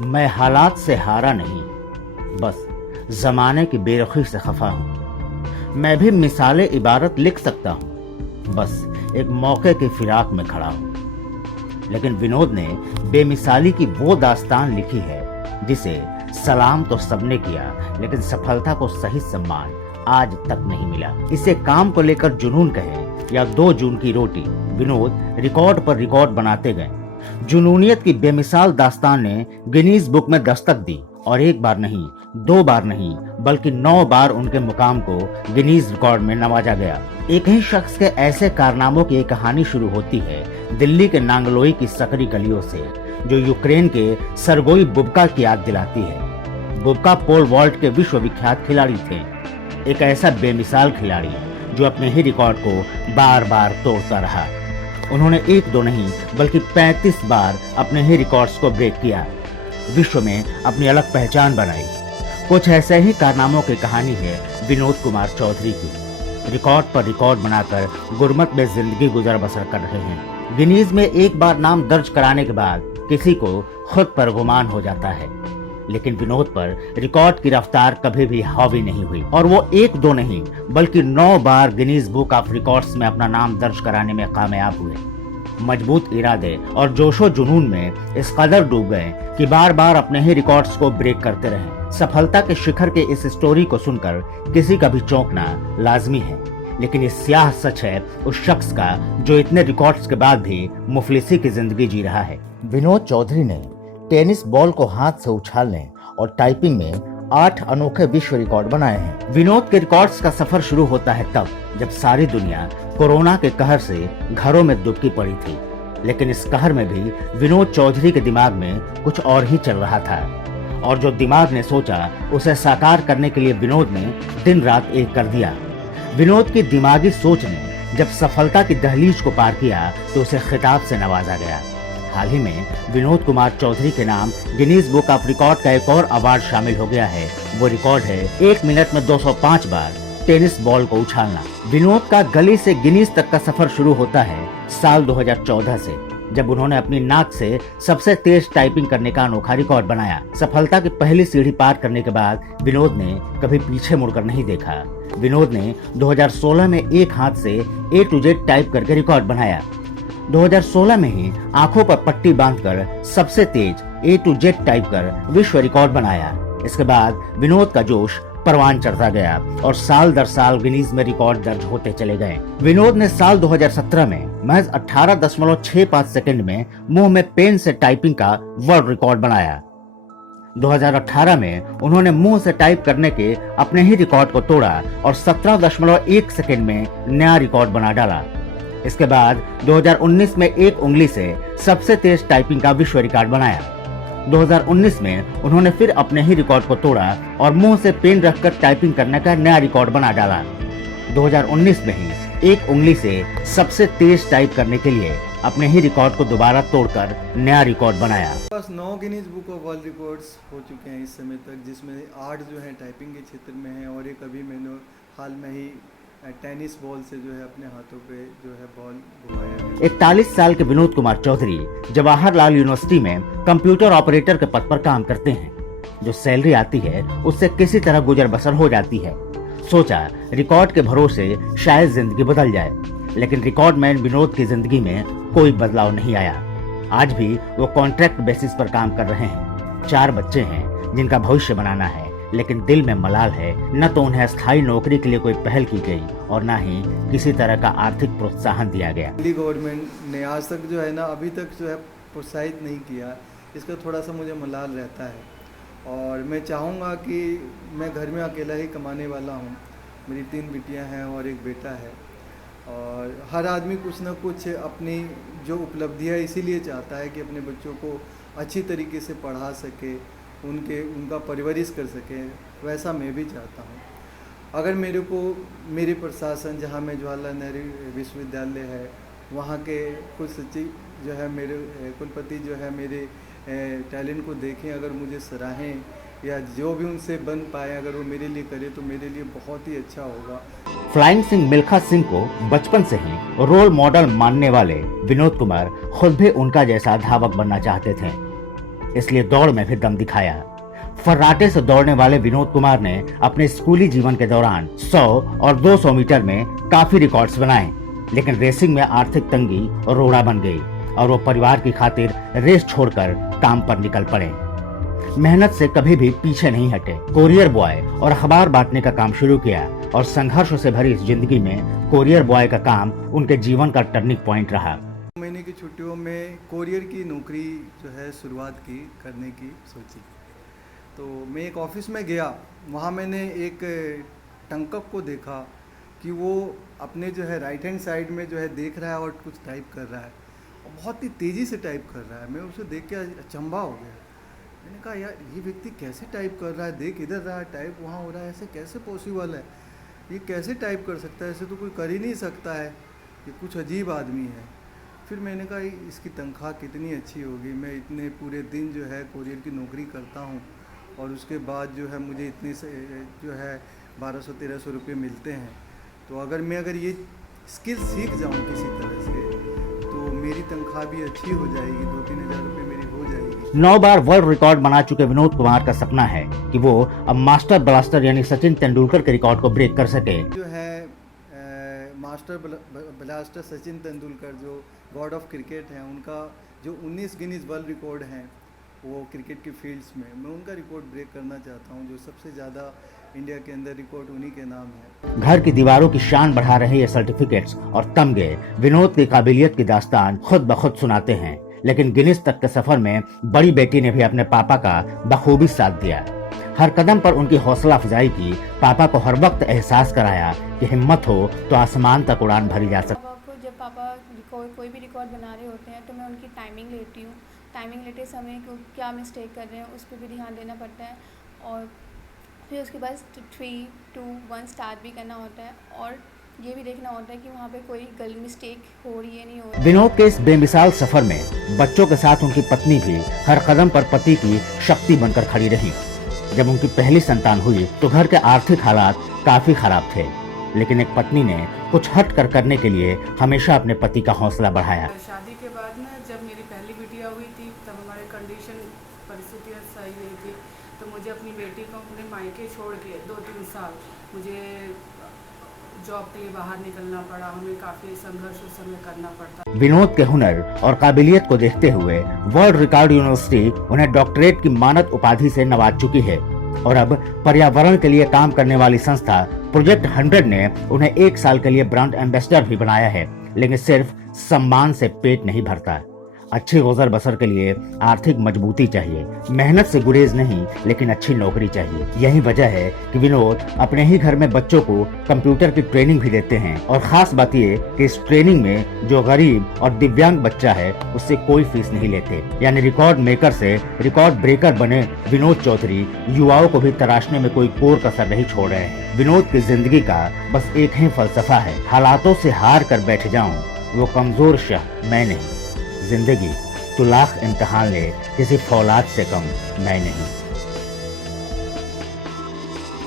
मैं हालात से हारा नहीं, बस जमाने की बेरुखी से खफा हूं। मैं भी मिसाले इबारत लिख सकता हूं, बस एक मौके की फिराक में खड़ा हूं। लेकिन विनोद ने बेमिसाली की वो दास्तान लिखी है जिसे सलाम तो सबने किया, लेकिन सफलता को सही सम्मान आज तक नहीं मिला। इसे काम को लेकर जुनून कहे या 2 जून की रोटी, विनोद रिकॉर्ड पर रिकॉर्ड बनाते गए। जुनूनियत की बेमिसाल दास्तान ने गिनीज बुक में दस्तक दी और 1 बार नहीं, 2 बार नहीं, बल्कि 9 बार उनके मुकाम को गिनीज रिकॉर्ड में नवाजा गया। एक ही शख्स के ऐसे कारनामों की एक कहानी शुरू होती है दिल्ली के नांगलोई की सकरी गलियों से, जो यूक्रेन के सरगोई बुबका की याद दिलाती है। बुबका पोल वॉल्ट के विश्वविख्यात खिलाड़ी थे, एक ऐसा बेमिसाल खिलाड़ी जो अपने ही रिकॉर्ड को बार बार तोड़ता रहा। उन्होंने 1-2 नहीं बल्कि 35 बार अपने ही रिकॉर्ड्स को ब्रेक किया, विश्व में अपनी अलग पहचान बनाई। कुछ ऐसे ही कारनामों की कहानी है विनोद कुमार चौधरी की। रिकॉर्ड पर रिकॉर्ड बनाकर गुरमत में जिंदगी गुजर बसर कर रहे हैं। गिनीज में 1 बार नाम दर्ज कराने के बाद किसी को खुद पर गुमान हो जाता है, लेकिन विनोद पर रिकॉर्ड की रफ्तार कभी भी हावी नहीं हुई और वो 1-2 नहीं बल्कि 9 बार गिनीज बुक ऑफ रिकॉर्ड्स में अपना नाम दर्ज कराने में कामयाब हुए। मजबूत इरादे और जोशो जुनून में इस कदर डूब गए कि बार बार अपने ही रिकॉर्ड्स को ब्रेक करते रहे। सफलता के शिखर के इस स्टोरी को सुनकर किसी का भी चौंकना लाजमी है, लेकिन ये स्याह सच है उस शख्स का जो इतने रिकॉर्ड्स के बाद भी मुफलिसी की जिंदगी जी रहा है। विनोद चौधरी ने टेनिस बॉल को हाथ से उछालने और टाइपिंग में 8 अनोखे विश्व रिकॉर्ड बनाए हैं। विनोद के रिकॉर्ड्स का सफर शुरू होता है तब जब सारी दुनिया कोरोना के कहर से घरों में दुबकी पड़ी थी, लेकिन इस कहर में भी विनोद चौधरी के दिमाग में कुछ और ही चल रहा था, और जो दिमाग ने सोचा उसे साकार करने के लिए विनोद ने दिन रात एक कर दिया। विनोद की दिमागी सोच ने जब सफलता की दहलीज को पार किया तो उसे खिताब से नवाजा गया। हाल ही में विनोद कुमार चौधरी के नाम गिनीज बुक ऑफ रिकॉर्ड का एक और अवार्ड शामिल हो गया है। वो रिकॉर्ड है 1 मिनट में 205 बार टेनिस बॉल को उछालना। विनोद का गली से गिनीज तक का सफर शुरू होता है साल 2014 से, जब उन्होंने अपनी नाक से सबसे तेज टाइपिंग करने का अनोखा रिकॉर्ड बनाया। सफलता की पहली सीढ़ी पार करने के बाद विनोद ने कभी पीछे मुड़कर नहीं देखा। विनोद ने 2016 में एक हाथ से A to Z टाइप करके रिकॉर्ड बनाया। 2016 में ही आंखों पर पट्टी बांधकर सबसे तेज A to Z टाइप कर विश्व रिकॉर्ड बनाया। इसके बाद विनोद का जोश परवान चढ़ता गया और साल दर साल गिनीज में रिकॉर्ड दर्ज होते चले गए। विनोद ने साल 2017 में महज 18.65 सेकंड में मुंह में पेन से टाइपिंग का वर्ल्ड रिकॉर्ड बनाया। 2018 में उन्होंने मुंह से टाइप करने के अपने ही रिकॉर्ड को तोड़ा और 17.1 सेकंड में नया रिकॉर्ड बना डाला। इसके बाद 2019 में एक उंगली से सबसे तेज टाइपिंग का विश्व रिकॉर्ड बनाया। 2019 में उन्होंने फिर अपने ही रिकॉर्ड को तोड़ा और मुंह से पेन रखकर टाइपिंग करने का नया रिकॉर्ड बना डाला। 2019 में ही एक उंगली से सबसे तेज टाइप करने के लिए अपने ही रिकॉर्ड को दोबारा तोड़कर नया रिकॉर्ड बनाया। बस 9 Guinness book of world records हो चुके हैं इस समय तक, जिसमें 8 जो है टाइपिंग के क्षेत्र में है और एक अभी मैंने हाल में ही टेनिस बॉल से जो है अपने हाथों पे जो है बॉल घुमाया है। 41 साल के विनोद कुमार चौधरी जवाहरलाल यूनिवर्सिटी में कंप्यूटर ऑपरेटर के पद पर काम करते हैं। जो सैलरी आती है उससे किसी तरह गुजर बसर हो जाती है। सोचा रिकॉर्ड के भरोसे शायद जिंदगी बदल जाए, लेकिन रिकॉर्ड मैन विनोद की जिंदगी में कोई बदलाव नहीं आया। आज भी वो कॉन्ट्रैक्ट बेसिस पर काम कर रहे हैं। 4 बच्चे हैं जिनका भविष्य बनाना है, लेकिन दिल में मलाल है। न तो उन्हें स्थायी नौकरी के लिए कोई पहल की गई और न ही किसी तरह का आर्थिक प्रोत्साहन दिया गया। दिल्ली गवर्नमेंट ने आज तक जो है ना अभी तक जो है प्रोत्साहित नहीं किया, इसका थोड़ा सा मुझे मलाल रहता है। और मैं चाहूँगा कि मैं घर में अकेला ही कमाने वाला हूँ, मेरी 3 बिटियाँ हैं और एक बेटा है, और हर आदमी कुछ ना कुछ अपनी जो उपलब्धियाँ इसीलिए चाहता है कि अपने बच्चों को अच्छी तरीके से पढ़ा सके, उनका परवरिश कर सके। वैसा मैं भी चाहता हूँ। अगर मेरे को मेरे प्रशासन, जहाँ मैं जवाहरलाल नेहरू विश्वविद्यालय है, वहाँ के कुछ सचिव जो है, मेरे कुलपति जो है, मेरे टैलेंट को देखें, अगर मुझे सराहें या जो भी उनसे बन पाए अगर वो मेरे लिए करे तो मेरे लिए बहुत ही अच्छा होगा। फ्लाइंग सिंह मिल्खा सिंह को बचपन से ही रोल मॉडल मानने वाले विनोद कुमार खुद भी उनका जैसा धावक बनना चाहते थे। इसलिए दौड़ में भी दम दिखाया। फर्राटे से दौड़ने वाले विनोद कुमार ने अपने स्कूली जीवन के दौरान 100 और 200 मीटर में काफी रिकॉर्ड्स बनाए, लेकिन रेसिंग में आर्थिक तंगी रोड़ा बन गई और वो परिवार की खातिर रेस छोड़कर काम पर निकल पड़े। मेहनत से कभी भी पीछे नहीं हटे। कोरियर बॉय और अखबार बांटने का काम शुरू किया और संघर्षों से भरी इस जिंदगी में कोरियर बॉय का काम उनके जीवन का टर्निंग पॉइंट रहा। महीने की छुट्टियों में कोरियर की नौकरी जो है शुरुआत की करने की सोची। तो मैं एक ऑफिस में गया, वहाँ मैंने एक टंकक को देखा कि वो अपने जो है राइट हैंड साइड में जो है देख रहा है और कुछ टाइप कर रहा है और बहुत ही तेज़ी से टाइप कर रहा है। मैं उसे देख के अचंभा हो गया। मैंने कहा यार ये व्यक्ति कैसे टाइप कर रहा है, देख इधर रहा है टाइप वहाँ हो रहा है, ऐसे कैसे पॉसिबल है, ये कैसे टाइप कर सकता है, ऐसे तो कोई कर ही नहीं सकता है, ये कुछ अजीब आदमी है। फिर मैंने कहा इसकी तनख्वाह कितनी अच्छी होगी, मैं इतने पूरे दिन जो है कोरियर की नौकरी करता हूँ और उसके बाद जो है मुझे इतने से जो है 1200-1300 रुपये मिलते हैं। तो अगर ये स्किल सीख जाऊँ किसी तरह से तो मेरी तनख्वाह भी अच्छी हो जाएगी, 2-3 हज़ार रुपये मेरी हो जाएगी। 9 बार वर्ल्ड रिकॉर्ड बना चुके विनोद कुमार का सपना है कि वो अब मास्टर ब्लास्टर यानी सचिन तेंदुलकर के रिकॉर्ड को ब्रेक कर सके। जो है मास्टर ब्लास्टर सचिन तेंदुलकर जो गॉड ऑफ क्रिकेट हैं, उनका जो 19 गिनीज वर्ल्ड रिकॉर्ड हैं वो क्रिकेट की फील्ड्स में, मैं उनका रिकॉर्ड ब्रेक करना चाहता हूं। जो सबसे ज़्यादा इंडिया के अंदर रिकॉर्ड उन्हीं के नाम है। घर की दीवारों की शान बढ़ा रहे ये सर्टिफिकेट्स और तमगे विनोद की काबिलियत की दास्तान खुद ब खुद सुनाते हैं। लेकिन गिनीज तक के सफर में बड़ी बेटी ने भी अपने पापा का बखूबी साथ दिया। हर कदम पर उनकी हौसला अफजाई की, पापा को हर वक्त एहसास कराया कि हिम्मत हो तो आसमान तक उड़ान भरी जा सकती। जब पापा कोई भी रिकॉर्ड बना रहे होते हैं तो मैं उनकी टाइमिंग लेती हूँ। टाइमिंग लेते समय क्या मिस्टेक कर रहे हैं उस पर भी ध्यान देना पड़ता है और फिर उसके बाद 3, 2, 1 स्टार्ट भी करना होता है और ये भी देखना होता है कि वहाँ पे कोई गलत मिस्टेक हो रही है नहीं हो रही। विनोद के इस बेमिसाल सफर में बच्चों के साथ उनकी पत्नी भी हर कदम पर पति की शक्ति बनकर खड़ी रही। जब उनकी पहली संतान हुई तो घर के आर्थिक हालात काफी खराब थे, लेकिन एक पत्नी ने कुछ हट कर करने के लिए हमेशा अपने पति का हौसला बढ़ाया। शादी के बाद ना जब मेरी पहली बिटिया हुई थी तब हमारे कंडीशन परिस्थितियाँ सही नहीं थी, तो मुझे अपनी बेटी को अपने मायके छोड़ के 2-3 साल मुझे जॉब के लिए बाहर निकलना पड़ा। हमें काफी संघर्ष उस समय करना पड़ता। विनोद के हुनर और काबिलियत को देखते हुए वर्ल्ड रिकॉर्ड यूनिवर्सिटी उन्हें डॉक्टरेट की मानद उपाधि से नवाज चुकी है और अब पर्यावरण के लिए काम करने वाली संस्था प्रोजेक्ट 100 ने उन्हें 1 साल के लिए ब्रांड एम्बेसडर भी बनाया है। लेकिन सिर्फ सम्मान से पेट नहीं भरता, अच्छी गुजर बसर के लिए आर्थिक मजबूती चाहिए। मेहनत से गुरेज नहीं, लेकिन अच्छी नौकरी चाहिए। यही वजह है कि विनोद अपने ही घर में बच्चों को कंप्यूटर की ट्रेनिंग भी देते हैं और खास बात ये कि इस ट्रेनिंग में जो गरीब और दिव्यांग बच्चा है उससे कोई फीस नहीं लेते। यानी रिकॉर्ड मेकर से रिकॉर्ड ब्रेकर बने विनोद चौधरी युवाओं को भी तराशने में कोई कोर कसर नहीं छोड़ रहे हैं। विनोद की जिंदगी का बस एक ही फलसफा है, हालातों से हार कर बैठ जाऊं, वो कमजोर शह मैं नहीं। जिंदगी तो लाख इम्तिहान ले, किसी फौलाद से कम मैं नहीं।